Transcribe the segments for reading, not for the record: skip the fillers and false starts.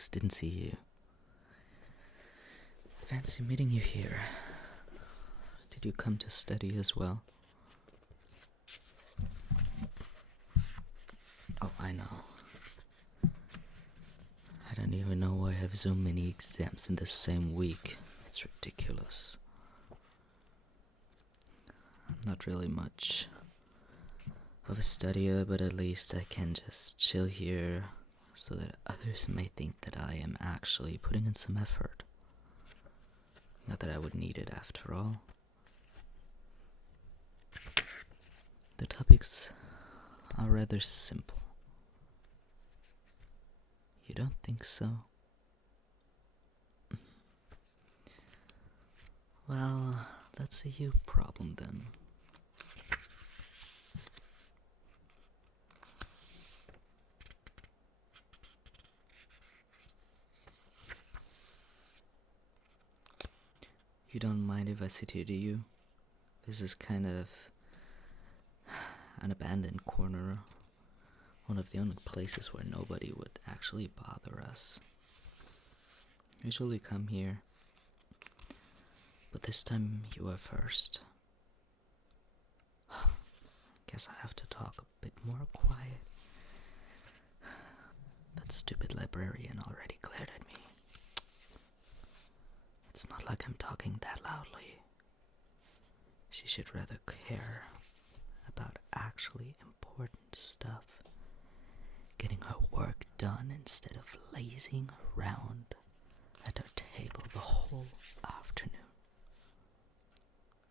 almost didn't see you. Fancy meeting you here. Did you come to study as well? Oh, I know. I don't even know why I have so many exams in the same week. It's ridiculous. I'm not really much of a studier, but at least I can just chill here so that others may think that I am actually putting in some effort. Not that I would need it after all. The topics are rather simple. You don't think so? Well, that's a you problem then. You don't mind if I sit here, do you? This is kind of an abandoned corner. One of the only places where nobody would actually bother us. Usually come here. But this time you are first. Guess I have to talk a bit more quiet. That stupid librarian already glared at me. It's not like I'm talking that loudly. She should rather care about actually important stuff. Getting her work done instead of lazing around at her table the whole afternoon.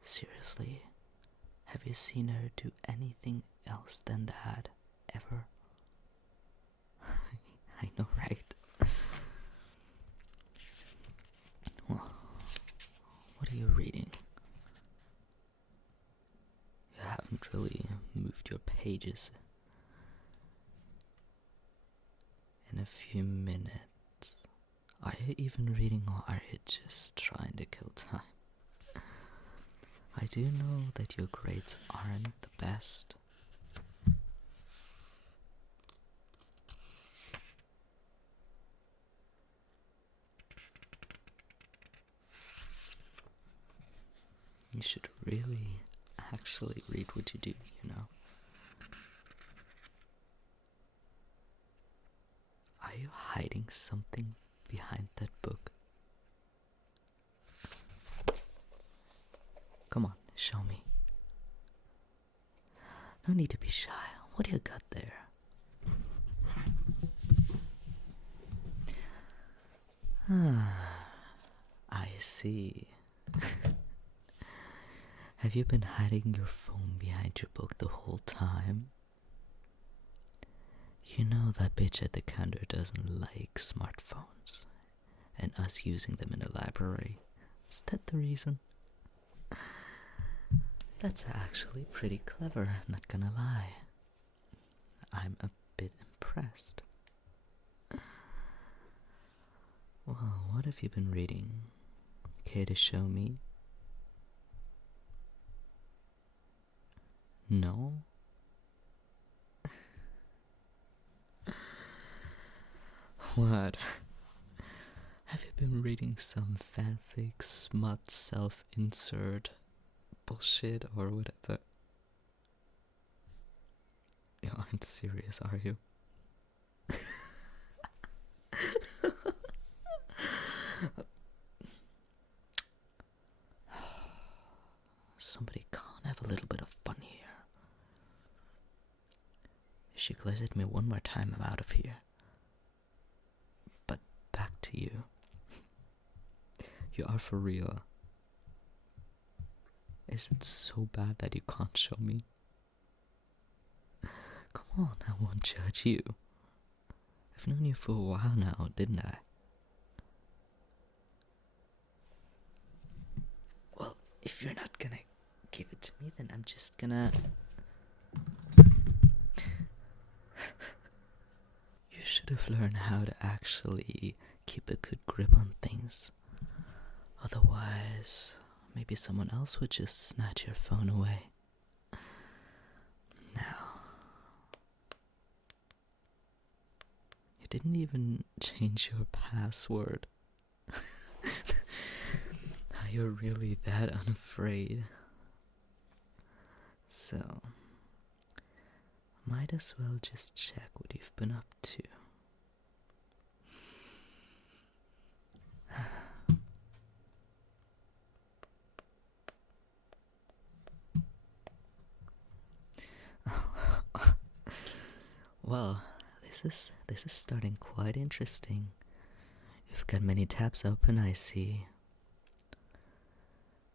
Seriously, have you seen her do anything else than that ever? I know, right? Well, what are you reading? You haven't really moved your pages in a few minutes. Are you even reading, or are you just trying to kill time? I do know that your grades aren't the best. You should really actually read what you do, you know? Are you hiding something behind that book? Come on, show me. No need to be shy. What do you got there? I see. Have you been hiding your phone behind your book the whole time? You know that bitch at the counter doesn't like smartphones, and us using them in the library. Is that the reason? That's actually pretty clever, not gonna lie. I'm a bit impressed. Well, what have you been reading? Care to show me? No? What? Have you been reading some fanfic, smut, self-insert bullshit or whatever? You aren't serious, are you? Somebody can't have a little bit of fun here. If she glares at me one more time, I'm out of here. But back to you. You are for real. Is it so bad that you can't show me? Come on, I won't judge you. I've known you for a while now, didn't I? Well, if you're not gonna give it to me, then I'm just gonna... You should have learned how to actually keep a good grip on things. Otherwise, maybe someone else would just snatch your phone away. Now, you didn't even change your password. You're really that unafraid. So, might as well just check what you've been up to. Well, this is starting quite interesting. You've got many tabs open, I see.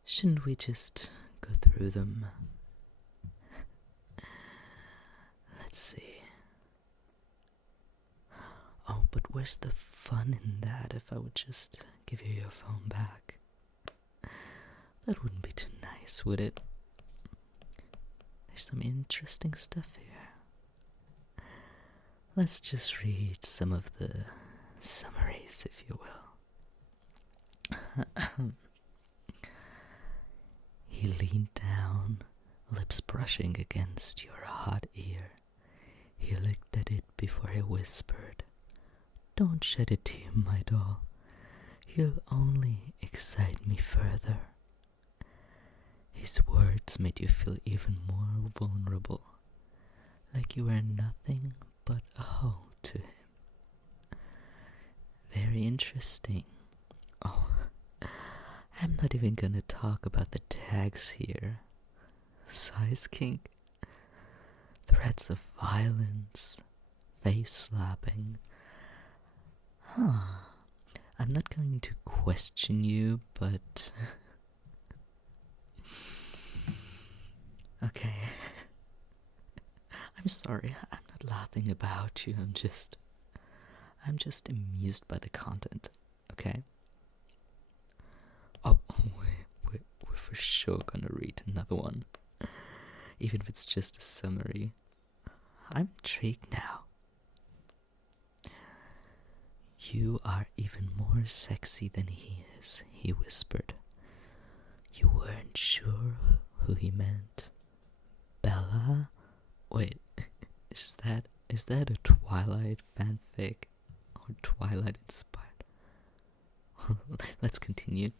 Shouldn't we just go through them? Let's see. Oh, but where's the fun in that if I would just give you your phone back? That wouldn't be too nice, would it? There's some interesting stuff here. Let's just read some of the summaries, if you will. He leaned down, lips brushing against your hot ear. He looked at it before he whispered, "Don't shed a tear, my doll. You'll only excite me further." His words made you feel even more vulnerable, like you were nothing but a hole to him. Very interesting. Oh, I'm not even gonna talk about the tags here. Size kink, threats of violence, face slapping. I'm not going to question you, but... Okay. I'm sorry, I'm not laughing about you, I'm just amused by the content, okay? Oh, we're for sure gonna read another one. Even if it's just a summary. I'm intrigued now. "You are even more sexy than he is," he whispered. You weren't sure who he meant. Bella? Wait, is that a Twilight fanfic? Or Twilight inspired? Let's continue.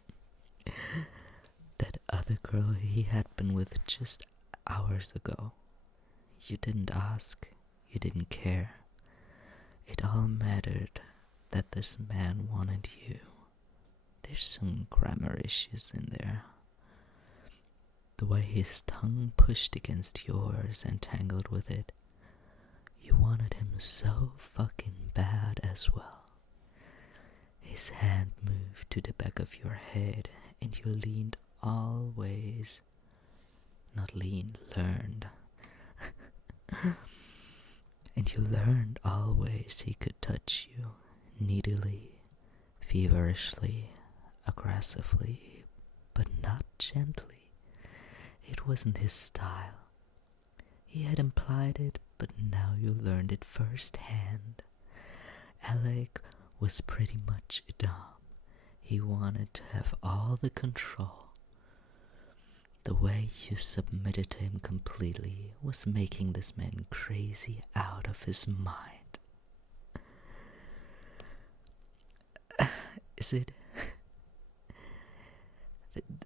That other girl he had been with just hours ago. You didn't ask. You didn't care. It all mattered that this man wanted you. There's some grammar issues in there. The way his tongue pushed against yours and tangled with it. You wanted him so fucking bad as well. His hand moved to the back of your head and you leaned always. Not leaned, learned. And you learned always he could touch you, needily, feverishly, aggressively, but not gently. It wasn't his style. He had implied it, but now you learned it firsthand. Alec was pretty much a dom. He wanted to have all the control. The way you submitted to him completely was making this man crazy out of his mind. Is it...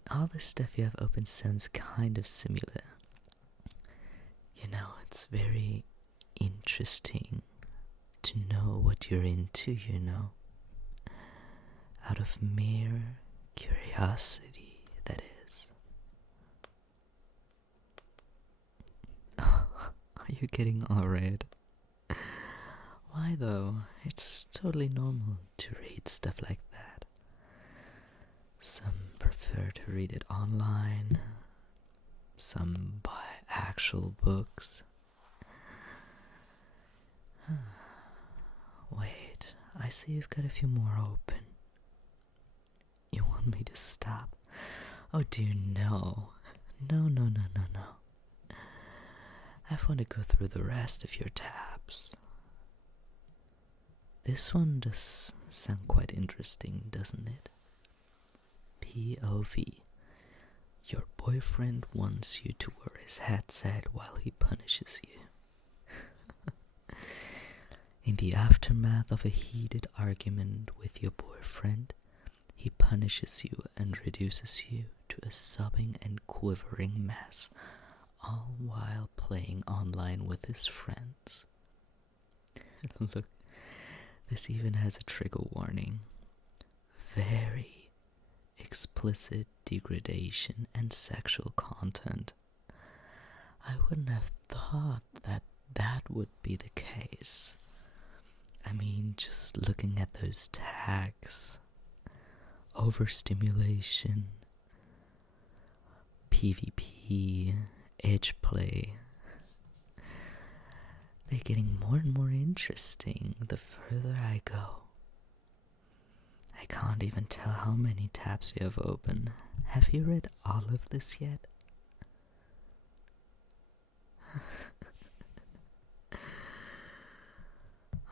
all the stuff you have open sounds kind of similar. You know, it's very interesting to know what you're into, you know. Out of mere curiosity, that is. Are you getting all red? Why though? It's totally normal to read stuff like that. Some prefer to read it online. Some buy actual books. Wait, I see you've got a few more open. You want me to stop? Oh dear, no. No. I want to go through the rest of your tabs. This one does sound quite interesting, doesn't it? POV. Your boyfriend wants you to wear his headset while he punishes you. In the aftermath of a heated argument with your boyfriend, he punishes you and reduces you to a sobbing and quivering mess, all while playing online with his friends. Look, this even has a trigger warning. Very explicit degradation and sexual content. I wouldn't have thought that that would be the case. I mean, just looking at those tags: overstimulation, PvP, edge play. They're getting more and more interesting the further I go. I can't even tell how many tabs you have open. Have you read all of this yet?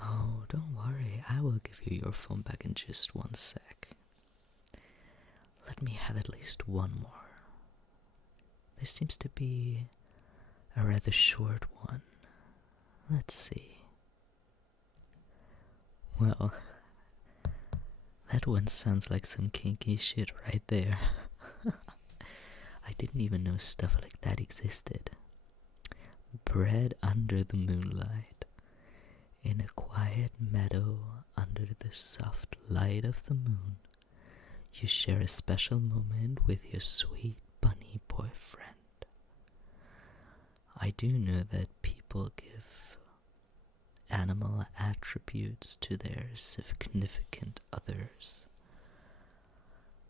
Oh, don't worry, I will give you your phone back in just 1 sec. Let me have at least one more. This seems to be a rather short one. Let's see. Well, that one sounds like some kinky shit right there. I didn't even know stuff like that existed. Bred under the moonlight, in a quiet meadow under the soft light of the moon, you share a special moment with your sweet bunny boyfriend. I do know that people give animal attributes to their significant others.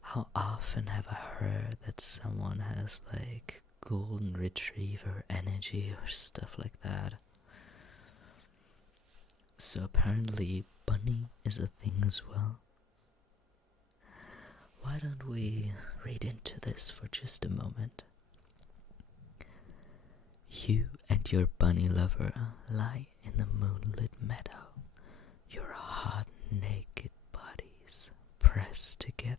How often have I heard that someone has like golden retriever energy or stuff like that? So apparently bunny is a thing as well. Why don't we read into this for just a moment? You and your bunny lover lie in the moonlit meadow, your hot naked bodies pressed together.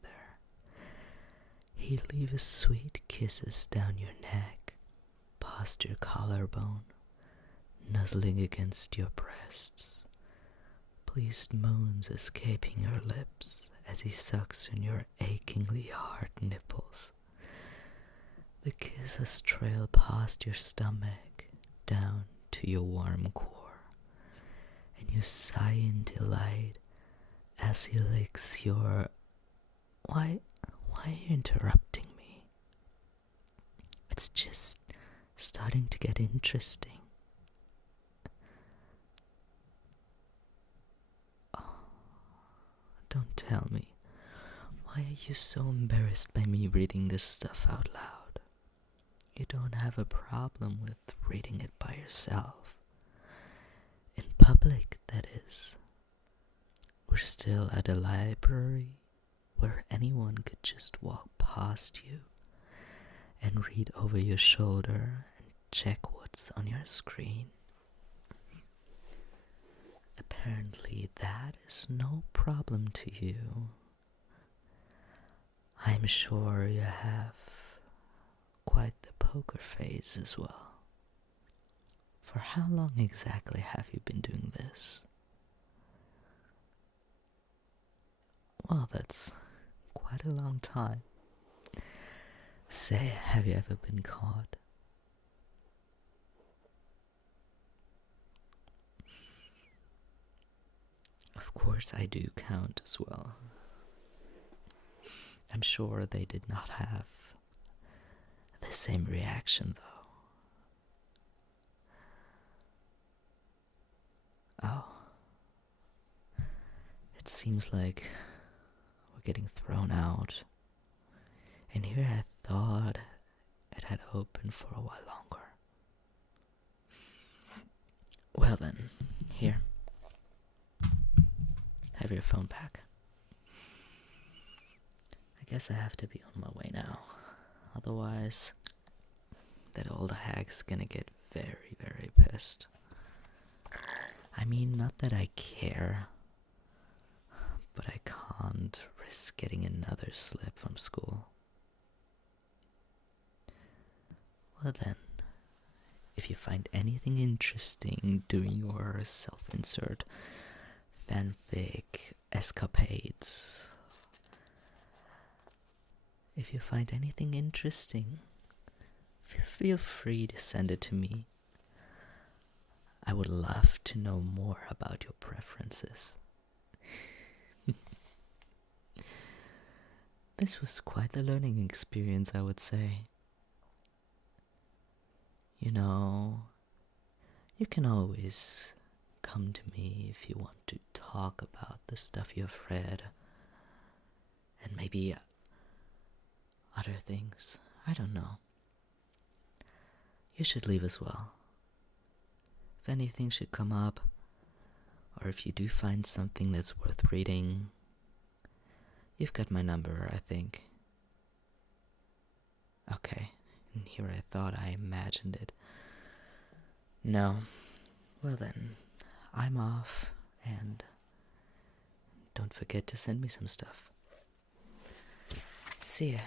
He leaves sweet kisses down your neck, past your collarbone, nuzzling against your breasts, pleased moans escaping your lips as he sucks on your achingly hard nipples. The kisses trail past your stomach, down to your warm core, and you sigh in delight as he licks your... Why are you interrupting me? It's just starting to get interesting. Oh, don't tell me. Why are you so embarrassed by me reading this stuff out loud? You don't have a problem with reading it by yourself. In public, that is. We're still at a library where anyone could just walk past you and read over your shoulder and check what's on your screen. Apparently that is no problem to you. I'm sure you have quite the poker face as well. For how long exactly have you been doing this? Well, that's quite a long time. Say, have you ever been caught? Of course I do count as well. I'm sure they did not have the same reaction though. Oh. It seems like we're getting thrown out. And here I thought it had opened for a while longer. Well then, here. Have your phone back. I guess I have to be on my way now. Otherwise, that old hag's gonna get very, very pissed. I mean, not that I care, but I can't risk getting another slip from school. Well then, if you find anything interesting during your self-insert fanfic escapades, if you find anything interesting, feel free to send it to me. I would love to know more about your preferences. This was quite the learning experience, I would say. You know, you can always come to me if you want to talk about the stuff you've read, and maybe other things. I don't know. You should leave as well. If anything should come up, or if you do find something that's worth reading, you've got my number, I think. Okay, and here I thought I imagined it. No. Well then, I'm off, and don't forget to send me some stuff. See ya.